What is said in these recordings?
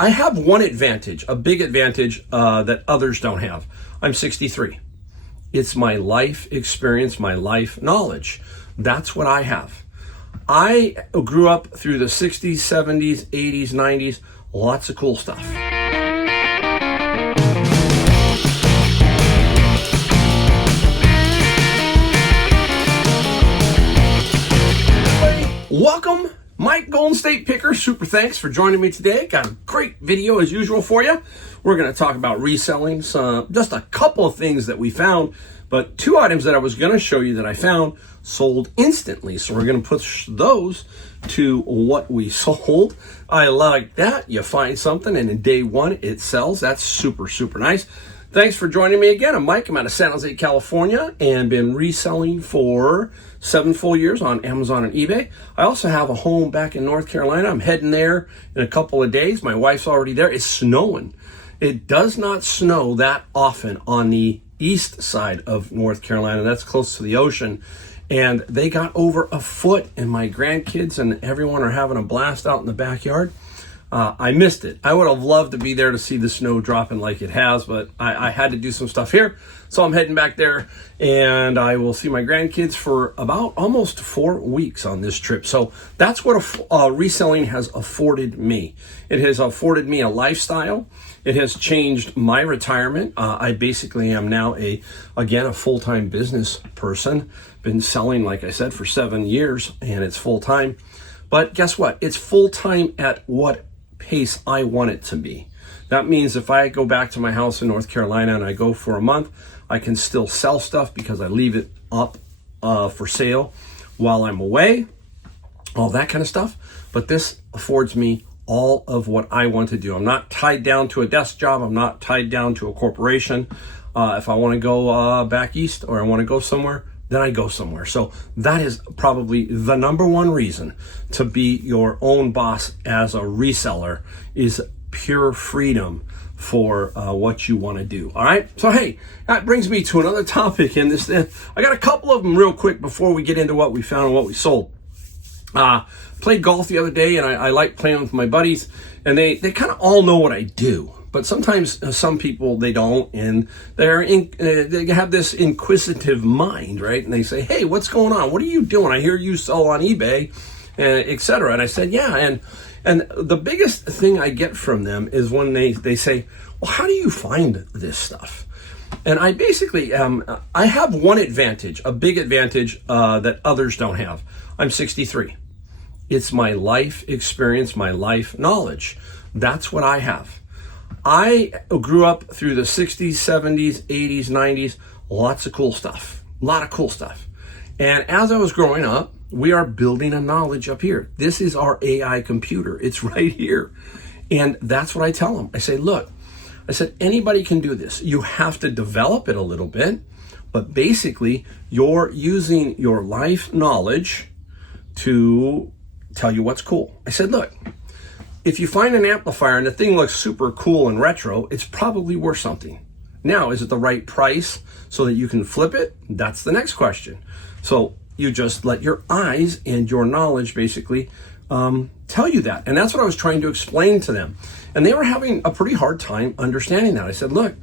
I have one advantage, a big advantage that others don't have. I'm 63. It's my life experience, my life knowledge. That's what I have. I grew up through the 60s, 70s, 80s, 90s, lots of cool stuff. Welcome, Mike Golden State Picker. Super thanks for joining me today. Got a great video as usual for you. We're going to talk about reselling, just a couple of things that we found, but two items that I was going to show you that I found sold instantly. So we're going to push those to what we sold. I like that. You find something and in day one it sells. That's super, super nice. Thanks for joining me again. I'm Mike. I'm out of San Jose, California, and been reselling for 7 full years on Amazon and eBay. I also have a home back in North Carolina. I'm heading there in a couple of days. My wife's already there. It's snowing. It does not snow that often on the east side of North Carolina. That's close to the ocean. And they got over a foot, and my grandkids and everyone are having a blast out in the backyard. I missed it. I would have loved to be there to see the snow dropping like it has, but I had to do some stuff here. So I'm heading back there, and I will see my grandkids for about almost 4 weeks on this trip. So that's what reselling has afforded me. It has afforded me a lifestyle. It has changed my retirement. I basically am now a full-time business person. Been selling, like I said, for 7 years, and it's full-time. But guess what? It's full-time at what pace I want it to be. That means if I go back to my house in North Carolina and I go for a month, I can still sell stuff because I leave it up for sale while I'm away, all that kind of stuff. But this affords me all of what I want to do. I'm not tied down to a desk job. I'm not tied down to a corporation. If I want to go back east or I want to go somewhere, then I go somewhere. So that is probably the number one reason to be your own boss as a reseller is pure freedom for what you want to do. All right. So, hey, that brings me to another topic in this. I got a couple of them real quick before we get into what we found and what we sold. Played golf the other day, and I like playing with my buddies, and they kind of all know what I do. But sometimes some people, they don't, and they have this inquisitive mind, right? And they say, hey, what's going on? What are you doing? I hear you sell on eBay, etc. And I said, yeah. And the biggest thing I get from them is when they say, well, how do you find this stuff? And I basically, I have one advantage, a big advantage that others don't have. I'm 63. It's my life experience, my life knowledge. That's what I have. I grew up through the 60s, 70s, 80s, 90s, lots of cool stuff, a lot of cool stuff. And as I was growing up, we are building a knowledge up here. This is our AI computer. It's right here. And that's what I tell them. I say, look, I said, anybody can do this. You have to develop it a little bit, but basically you're using your life knowledge to tell you what's cool. I said, look, if you find an amplifier and the thing looks super cool and retro, it's probably worth something. Now, is it the right price so that you can flip it? That's the next question. So you just let your eyes and your knowledge basically tell you that. And that's what I was trying to explain to them. And they were having a pretty hard time understanding that. I said, look,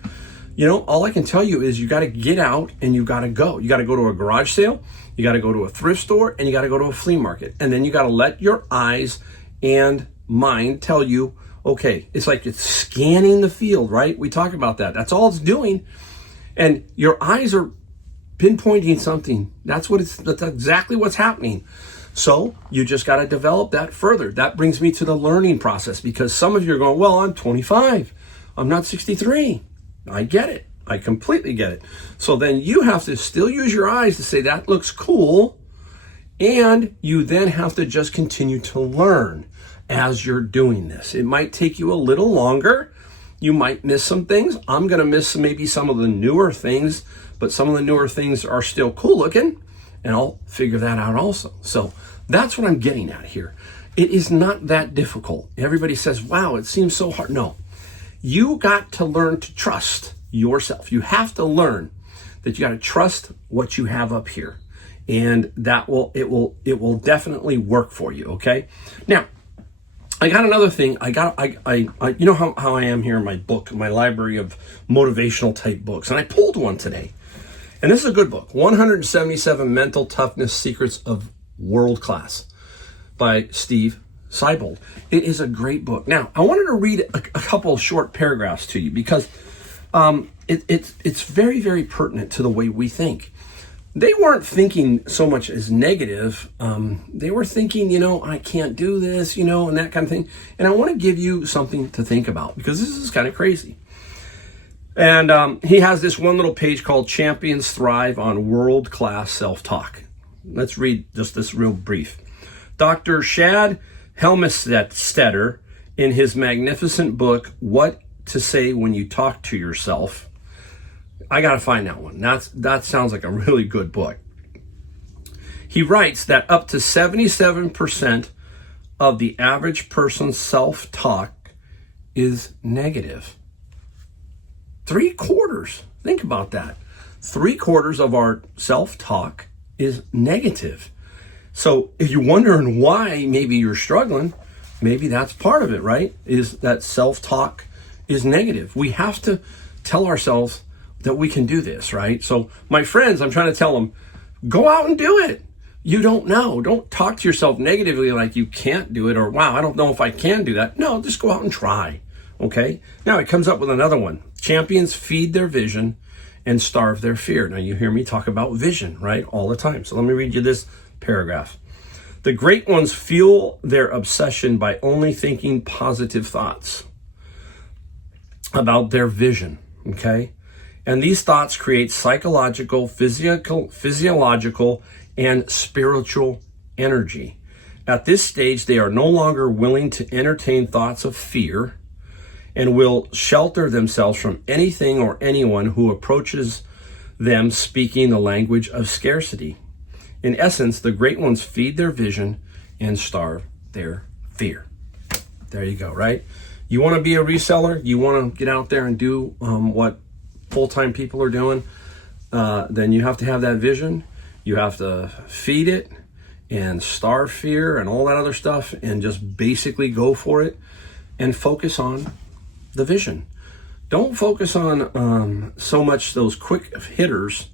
all I can tell you is you got to get out and you got to go. You got to go to a garage sale. You got to go to a thrift store, and you got to go to a flea market. And then you got to let your eyes and mind tell you, okay, it's like it's scanning the field, right? We talk about that. That's all it's doing. And your eyes are pinpointing something. That's exactly what's happening. So you just got to develop that further. That brings me to the learning process, because some of you are going, well, I'm 25. I'm not 63. I get it. I completely get it. So then you have to still use your eyes to say that looks cool. And you then have to just continue to learn as you're doing this. It might take you a little longer. You might miss some things. I'm going to miss maybe some of the newer things, but some of the newer things are still cool looking, and I'll figure that out also. So that's what I'm getting at here. It is not that difficult. Everybody says, wow, it seems so hard. No, you got to learn to trust yourself. You have to learn that you got to trust what you have up here, and it will definitely work for you. Okay. Now, I got another thing. You know how I am here in my book, my library of motivational type books. And I pulled one today. And this is a good book, 177 Mental Toughness Secrets of World Class by Steve Seibold. It is a great book. Now, I wanted to read a couple of short paragraphs to you because it's very, very pertinent to the way we think. They weren't thinking so much as negative. They were thinking, I can't do this, and that kind of thing. And I want to give you something to think about because this is kind of crazy. And he has this one little page called Champions Thrive on World-Class Self-Talk. Let's read just this real brief. Dr. Shad Helmstetter, in his magnificent book, What to Say When You Talk to Yourself. I got to find that one. That sounds like a really good book. He writes that up to 77% of the average person's self-talk is negative. 3/4. Think about that. 3/4 of our self-talk is negative. So if you're wondering why maybe you're struggling, maybe that's part of it, right? Is that self-talk is negative. We have to tell ourselves that we can do this, right? So my friends, I'm trying to tell them, go out and do it. You don't know. Don't talk to yourself negatively like you can't do it or, wow, I don't know if I can do that. No, just go out and try, okay? Now it comes up with another one. Champions feed their vision and starve their fear. Now you hear me talk about vision, right, all the time. So let me read you this paragraph. The great ones fuel their obsession by only thinking positive thoughts about their vision, okay? And these thoughts create psychological, physiological, and spiritual energy. At this stage, they are no longer willing to entertain thoughts of fear and will shelter themselves from anything or anyone who approaches them speaking the language of scarcity. In essence, the great ones feed their vision and starve their fear. There you go, right? You want to be a reseller? You want to get out there and do what full-time people are doing? Then you have to have that vision. You have to feed it and starve fear and all that other stuff and just basically go for it and focus on the vision. Don't focus on so much those quick hitters.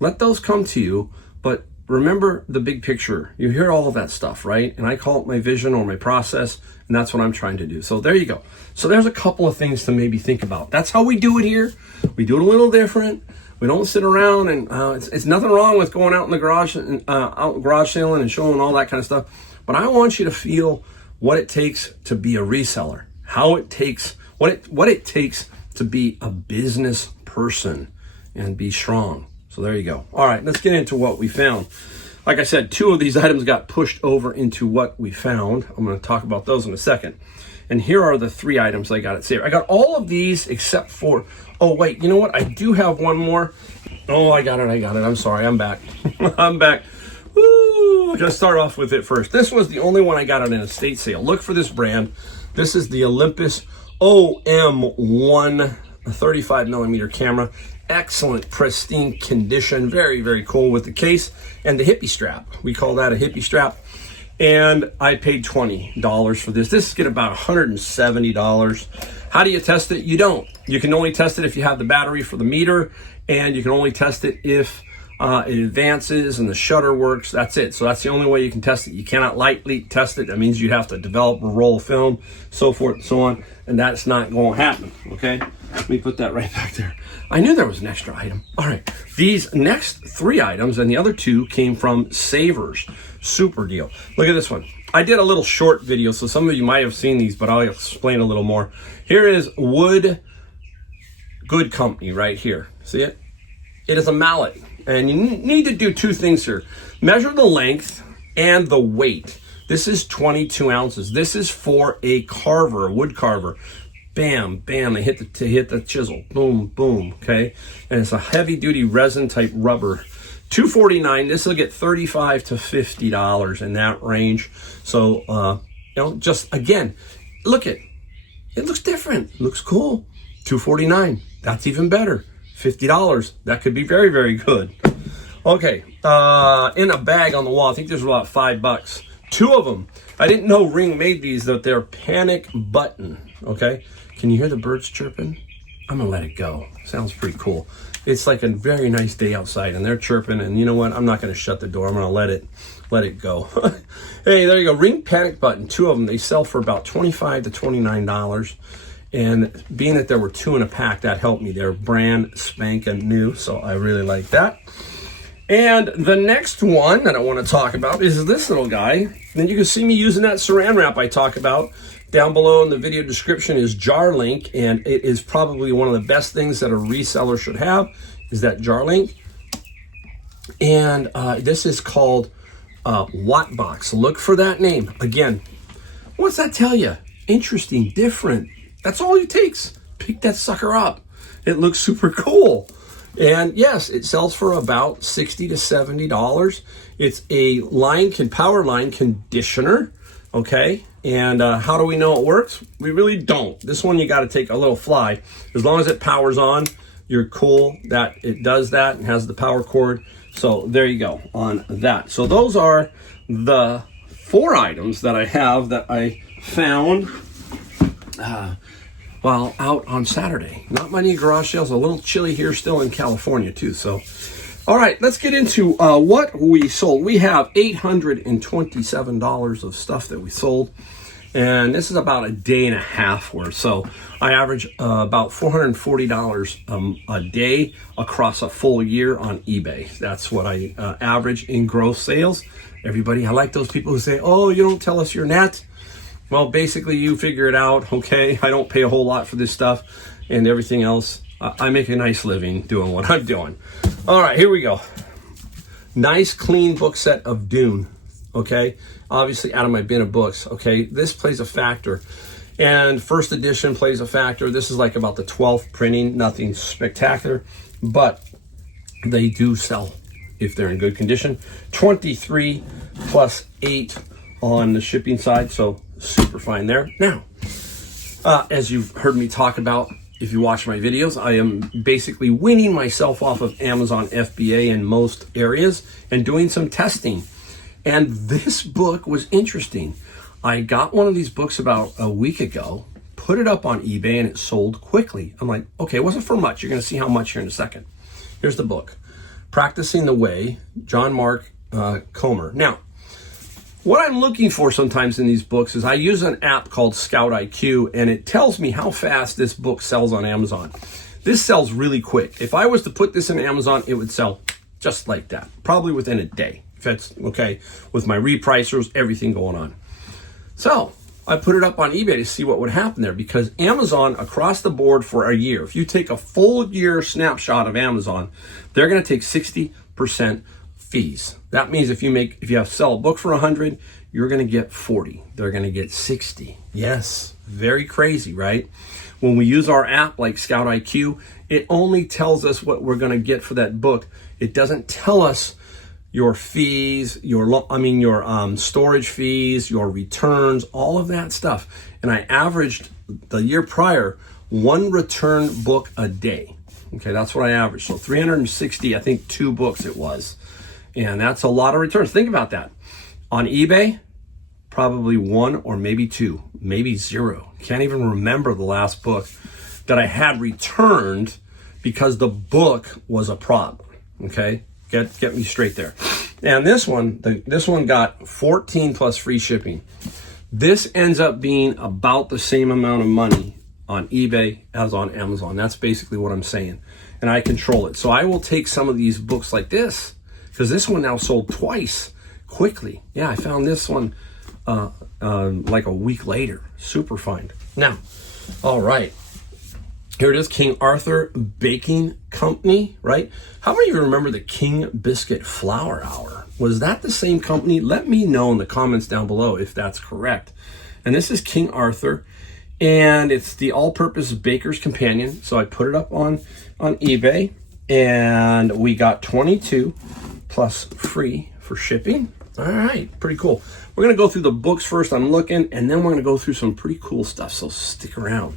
Let those come to you, but remember the big picture. You hear all of that stuff, right? And I call it my vision or my process, and that's what I'm trying to do. So there you go. So there's a couple of things to maybe think about. That's how we do it here. We do it a little different. We don't sit around and it's nothing wrong with going out in the garage and out garage selling and showing all that kind of stuff. But I want you to feel what it takes to be a reseller, what it takes to be a business person and be strong. So there you go. All right, let's get into what we found. Like I said, 2 of these items got pushed over into what we found. I'm going to talk about those in a second. And here are the 3 items I got at Saver. I got all of these except for, oh wait, you know what? I do have one more. Oh, I got it. I'm sorry, I'm back. I'm back. Woo! I'm going to start off with it first. This was the only one I got at an estate sale. Look for this brand. This is the Olympus OM1 35 millimeter camera. Excellent, pristine condition. Very, very cool with the case and the hippie strap. We call that a hippie strap. And I paid $20 for this. This is getting about $170. How do you test it? You don't. You can only test it if you have the battery for the meter, and you can only test it if it advances and the shutter works. That's it. So that's the only way you can test it. You cannot lightly test it. That means you have to develop a roll of film, so forth and so on, and that's not going to happen, okay? Let me put that right back there. I knew there was an extra item. All right, these next 3 items and the other 2 came from Savers. Super deal. Look at this one. I did a little short video, so some of you might have seen these, but I'll explain a little more. Here is Wood Good Company right here. See it? It is a mallet, and you need to do 2 things here. Measure the length and the weight. This is 22 ounces. This is for a carver, a wood carver. Bam, bam, they hit the chisel. Boom, boom, okay? And it's a heavy-duty resin-type rubber. $249. This will get $35 to $50 in that range. So, just again, look it. It looks different. It looks cool. $249. That's even better. $50. That could be very, very good. Okay, in a bag on the wall, I think there's about $5. 2 of them. I didn't know Ring made these, that they're panic button, okay? Can you hear the birds chirping? I'm gonna let it go. Sounds pretty cool. It's like a very nice day outside and they're chirping, and you know what? I'm not gonna shut the door. I'm gonna let it go. Hey, there you go. Ring panic button, 2 of them. They sell for about $25 to $29. And being that there were 2 in a pack, that helped me. They're brand spanking new, so I really like that. And the next one that I want to talk about is this little guy. And you can see me using that saran wrap I talk about. Down below in the video description is jar link, and it is probably one of the best things that a reseller should have, is that jar link. And this is called Watt Box. Look for that name. Again, what's that tell you? Interesting, different. That's all it takes. Pick that sucker up. It looks super cool. And yes, it sells for about $60 to $70. It's a power line conditioner, okay? And how do we know it works? We really don't. This one you got to take a little fly. As long as it powers on, you're cool that it does that and has the power cord. So there you go on that. So those are the 4 items that I have that I found while out on Saturday. Not many garage sales. A little chilly here still in California too. So, all right, let's get into what we sold. We have $827 of stuff that we sold. And this is about a day and a half worth. So I average about $440 a day across a full year on eBay. That's what I average in gross sales. Everybody, I like those people who say, oh, you don't tell us your net. Well, basically, you figure it out, okay? I don't pay a whole lot for this stuff and everything else. I make a nice living doing what I'm doing. All right, here we go. Nice, clean book set of Dune, okay? Obviously, out of my bin of books, okay? This plays a factor. And first edition plays a factor. This is like about the 12th printing, nothing spectacular, but they do sell if they're in good condition. 23 plus 8 on the shipping side, so super fine there. Now, as you've heard me talk about, if you watch my videos, I am basically weaning myself off of Amazon FBA in most areas and doing some testing. And this book was interesting. I got one of these books about a week ago, put it up on eBay, and it sold quickly. I'm like, okay, it wasn't for much. You're going to see how much here in a second. Here's the book, Practicing the Way, John Mark Comer. Now, what I'm looking for sometimes in these books is I use an app called Scout IQ, and it tells me how fast this book sells on Amazon. This sells really quick. If I was to put this in Amazon, it would sell just like that, probably within a day. If that's okay, with my repricers, everything going on. So I put it up on eBay to see what would happen there, because Amazon across the board for a year, if you take a full year snapshot of Amazon, they're going to take 60% fees. That means if you sell a book for 100, you're going to get 40. They're going to get 60. Yes, very crazy, right? When we use our app like Scout IQ, it only tells us what we're going to get for that book. It doesn't tell us your fees, your storage fees, your returns, all of that stuff. And I averaged the year prior 1 return book a day. Okay, that's what I averaged. So 360, I think 2 books it was. And that's a lot of returns. Think about that. On eBay, probably 1 or maybe 2, maybe 0. Can't even remember the last book that I had returned because the book was a problem. Okay, get me straight there. And this one got 14 plus free shipping. This ends up being about the same amount of money on eBay as on Amazon. That's basically what I'm saying. And I control it. So I will take some of these books like this, because this one now sold twice quickly. Yeah, I found this one like a week later. Super fine. Now, all right. Here it is, King Arthur Baking Company, right? How many of you remember the King Biscuit Flour Hour? Was that the same company? Let me know in the comments down below if that's correct. And this is King Arthur, and it's the all-purpose baker's companion. So I put it up on eBay, and we got 22 plus free for shipping. All right, pretty cool. We're gonna go through the books first. I'm looking, and then we're gonna go through some pretty cool stuff, so stick around.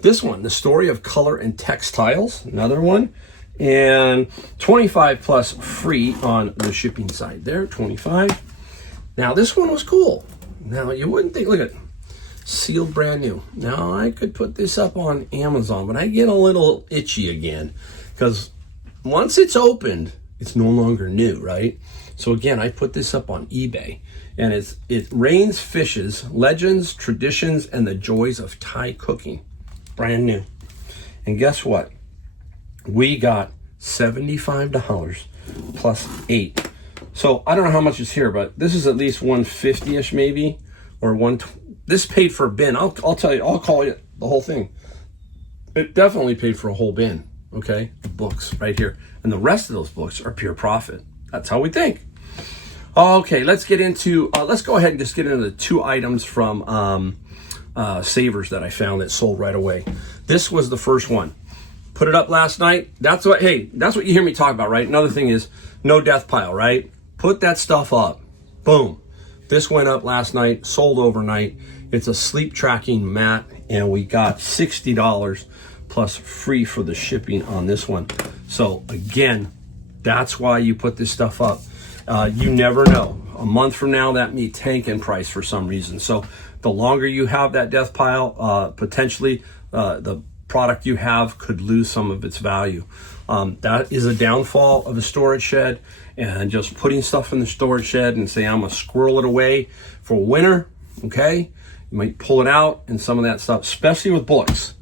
This one, The Story of Color and Textiles, another one, and 25 plus free on the shipping side there, 25. Now this one was cool. Now you wouldn't think, look at it, sealed brand new. Now I could put this up on Amazon, but I get a little itchy again because once it's opened, it's no longer new, right? So again, I put this up on eBay, and it Rains Fishes, Legends, Traditions, and the Joys of Thai Cooking. Brand new. And guess what? We got $75 plus 8. So I don't know how much is here, but this is at least 150-ish maybe, or this paid for a bin. I'll tell you, I'll call it the whole thing. It definitely paid for a whole bin, okay? The books right here. And the rest of those books are pure profit. That's how we think. Okay, let's get into, let's go ahead and just get into the 2 items from Savers that I found that sold right away. This was the first one. Put it up last night. That's what you hear me talk about, right? Another thing is no death pile, right? Put that stuff up. Boom. This went up last night, sold overnight. It's a sleep tracking mat, and we got $60 plus free for the shipping on this one. So again, that's why you put this stuff up. You never know. A month from now, that may tank in price for some reason. So the longer you have that death pile, potentially the product you have could lose some of its value. That is a downfall of a storage shed, and just putting stuff in the storage shed and say, I'm gonna squirrel it away for winter, okay? You might pull it out and some of that stuff, especially with books.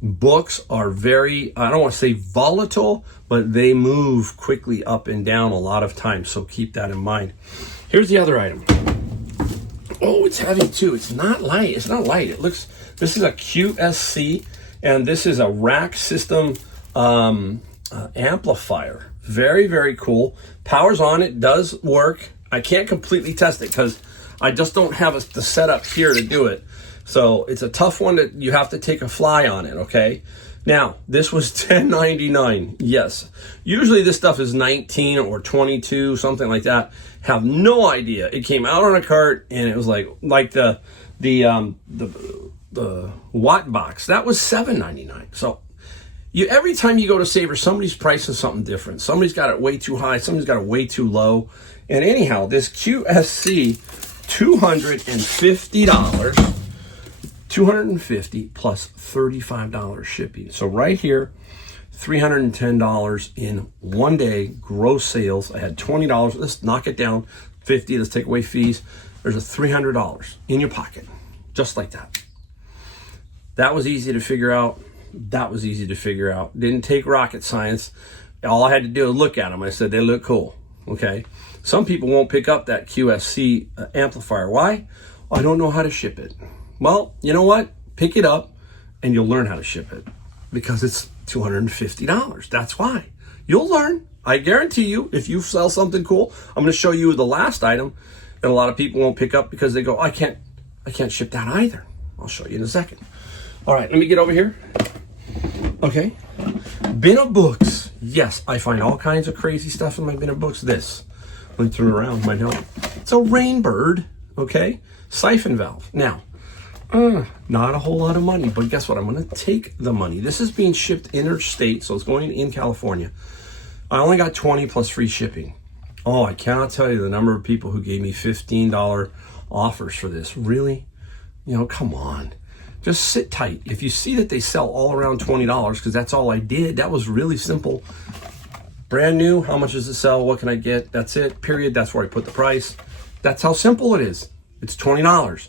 Books are very, I don't want to say volatile, but they move quickly up and down a lot of times, so keep that in mind. Here's the other item. Oh, it's heavy too. It's not light. It's not light. It looks, this is a QSC, and this is a rack system amplifier. Very, very cool. Power's on. It does work. I can't completely test it because I just don't have the setup here to do it. So it's a tough one that you have to take a fly on it, okay? Now, this was $10.99. Yes. Usually this stuff is $19 or $22, something like that. Have no idea. It came out on a cart, and it was like the watt box. That was $7.99. So every time you go to Savers, somebody's pricing something different. Somebody's got it way too high. Somebody's got it way too low. And anyhow, this QSC, $250. $250 plus $35 shipping. So right here, $310 in one day, gross sales. I had $20. Let's knock it down. $50, let's take away fees. There's a $300 in your pocket, just like that. That was easy to figure out. That was easy to figure out. Didn't take rocket science. All I had to do was look at them. I said, they look cool, okay? Some people won't pick up that QSC amplifier. Why? I don't know how to ship it. Well, you know what? Pick it up and you'll learn how to ship it because it's $250. That's why. You'll learn. I guarantee you, if you sell something cool, I'm going to show you the last item, and a lot of people won't pick up because they go, I can't ship that either. I'll show you in a second. All right, let me get over here. Okay. Bin of books. Yes, I find all kinds of crazy stuff in my bin of books. Let me turn it around, might help. It's a Rainbird, okay? Siphon valve. Now, not a whole lot of money, but guess what? I'm going to take the money. This is being shipped interstate, so it's going in California. I only got $20 plus free shipping. Oh, I cannot tell you the number of people who gave me $15 offers for this. Really? You know, come on. Just sit tight. If you see that they sell all around $20, because that's all I did, that was really simple. Brand new, how much does it sell? What can I get? That's it, period. That's where I put the price. That's how simple it is. It's $20.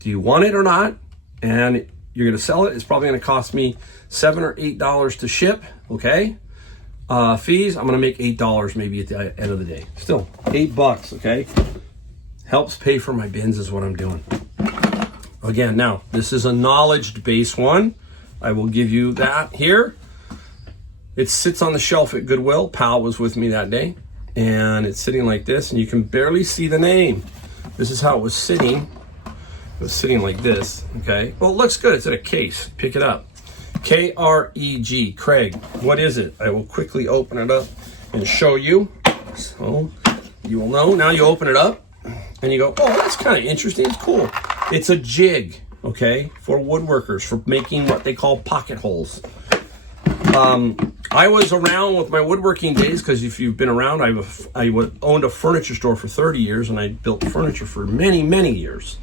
Do you want it or not? And you're going to sell it. It's probably going to cost me $7 or $8 to ship. Okay. Fees, I'm going to make $8 maybe at the end of the day. Still $8. Okay. Helps pay for my bins is what I'm doing. Again, now this is a knowledge-based one. I will give you that here. It sits on the shelf at Goodwill. Pal was with me that day, and it's sitting like this, and you can barely see the name. This is how it was sitting. It was sitting like this, okay? Well, it looks good. It's in a case. Pick it up. K-R-E-G, Craig. What is it? I will quickly open it up and show you. So you will know. Now you open it up, and you go, oh, that's kind of interesting. It's cool. It's a jig, okay, for woodworkers, for making what they call pocket holes. I was around with my woodworking days, because if you've been around, I owned a furniture store for 30 years, and I built furniture for many, many years.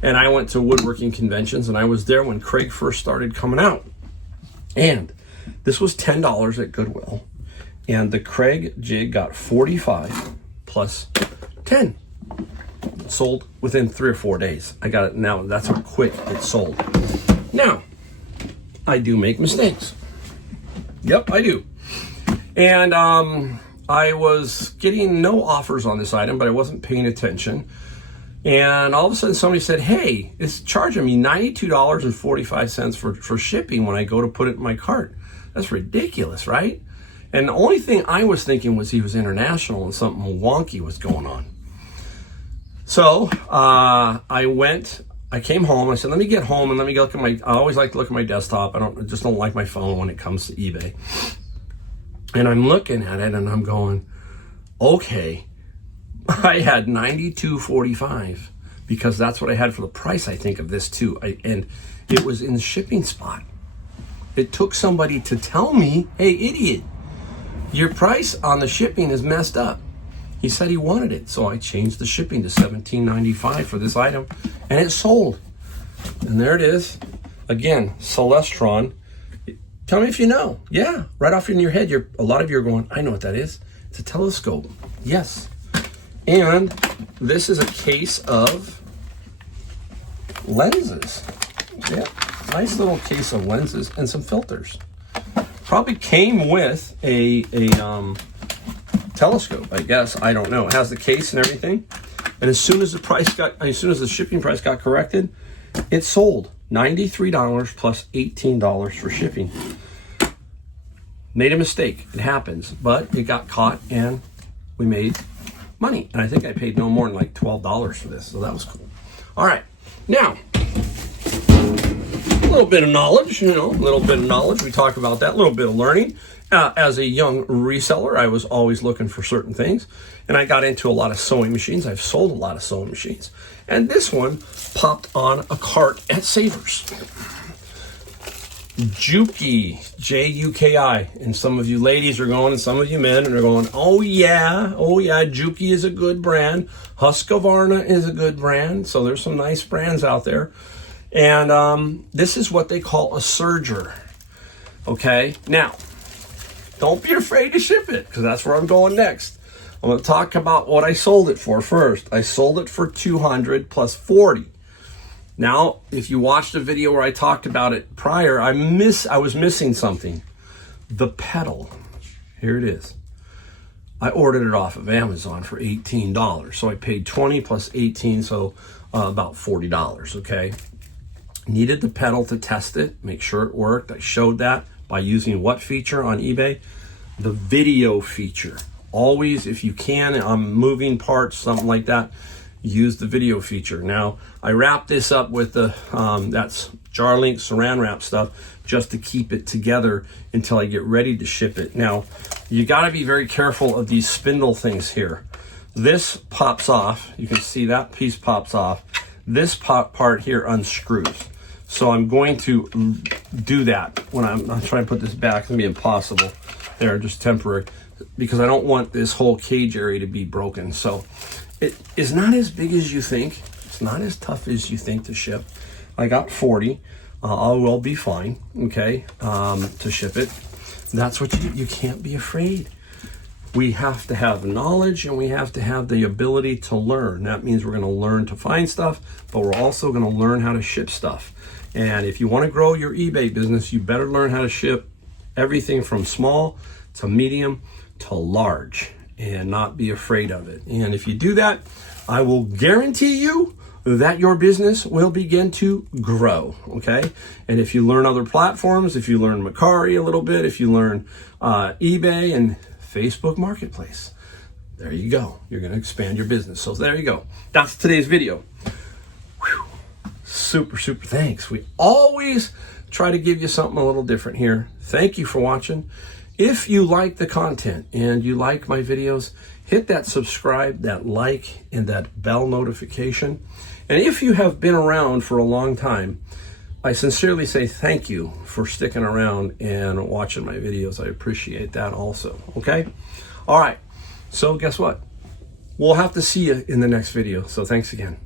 And I went to woodworking conventions, and I was there when Craig first started coming out. And this was $10 at Goodwill. And the Craig jig got 45 plus 10. Sold within 3 or 4 days. I got it now. That's how quick it sold. Now, I do make mistakes. Yep, I do. And I was getting no offers on this item, but I wasn't paying attention. And all of a sudden somebody said, hey, it's charging me $92.45 for shipping when I go to put it in my cart. That's ridiculous, right? And the only thing I was thinking was he was international and something wonky was going on. So I came home. I said, let me get home and let me look at I always like to look at my desktop. I just don't like my phone when it comes to eBay. And I'm looking at it and I'm going, okay, I had $92.45 because that's what I had for the price, I think, of this too. And it was in the shipping spot. It took somebody to tell me, hey, idiot, your price on the shipping is messed up. He said he wanted it, so I changed the shipping to $17.95 for this item, and it sold. And there it is. Again, Celestron. Tell me if you know. Yeah, right off in your head, a lot of you are going, I know what that is. It's a telescope. Yes. And this is a case of lenses. Yeah, nice little case of lenses and some filters. Probably came with a telescope, I guess. I don't know. It has the case and everything. And as soon as the shipping price got corrected, it sold $93 plus $18 for shipping. Made a mistake. It happens, but it got caught and we made money. And I think I paid no more than like $12 for this. So that was cool. All right. Now, a little bit of knowledge, a little bit of knowledge. We talked about that, a little bit of learning. As a young reseller, I was always looking for certain things, and I got into a lot of sewing machines. I've sold a lot of sewing machines, and this one popped on a cart at Savers. Juki, J-U-K-I, and some of you ladies are going, and some of you men are going, oh yeah, Juki is a good brand. Husqvarna is a good brand, so there's some nice brands out there. And this is what they call a serger. Okay, now, don't be afraid to ship it, because that's where I'm going next. I'm going to talk about what I sold it for first. I sold it for $200 plus $40. Now, if you watched the video where I talked about it prior, I was missing something. The pedal. Here it is. I ordered it off of Amazon for $18. So I paid $20 plus $18, so about $40, okay? Needed the pedal to test it, make sure it worked. I showed that by using what feature on eBay? The video feature. Always, if you can, on moving parts, something like that, use the video feature. Now, I wrap this up with that's Jar-Link saran wrap stuff just to keep it together until I get ready to ship it. Now, you gotta be very careful of these spindle things here. This pops off. You can see that piece pops off. This part here unscrews. So I'm going to do that when I'm trying to put this back. It's gonna be impossible. There, just temporary, because I don't want this whole cage area to be broken. So it is not as big as you think. It's not as tough as you think to ship. I got 40. I will be fine, okay, to ship it. That's what you can't be afraid. We have to have knowledge and we have to have the ability to learn. That means we're gonna learn to find stuff, but we're also gonna learn how to ship stuff. And if you want to grow your eBay business, you better learn how to ship everything from small to medium to large and not be afraid of it. And if you do that, I will guarantee you that your business will begin to grow, okay? And if you learn other platforms, if you learn Macari a little bit, if you learn eBay and Facebook Marketplace, there you go. You're going to expand your business. So there you go. That's today's video. Whew. Super thanks. We always try to give you something a little different here. Thank you for watching. If you like the content and you like my videos, hit that subscribe, that like, and that bell notification. And if you have been around for a long time, I sincerely say thank you for sticking around and watching my videos. I appreciate that also, okay? All right, so guess what? We'll have to see you in the next video, so thanks again.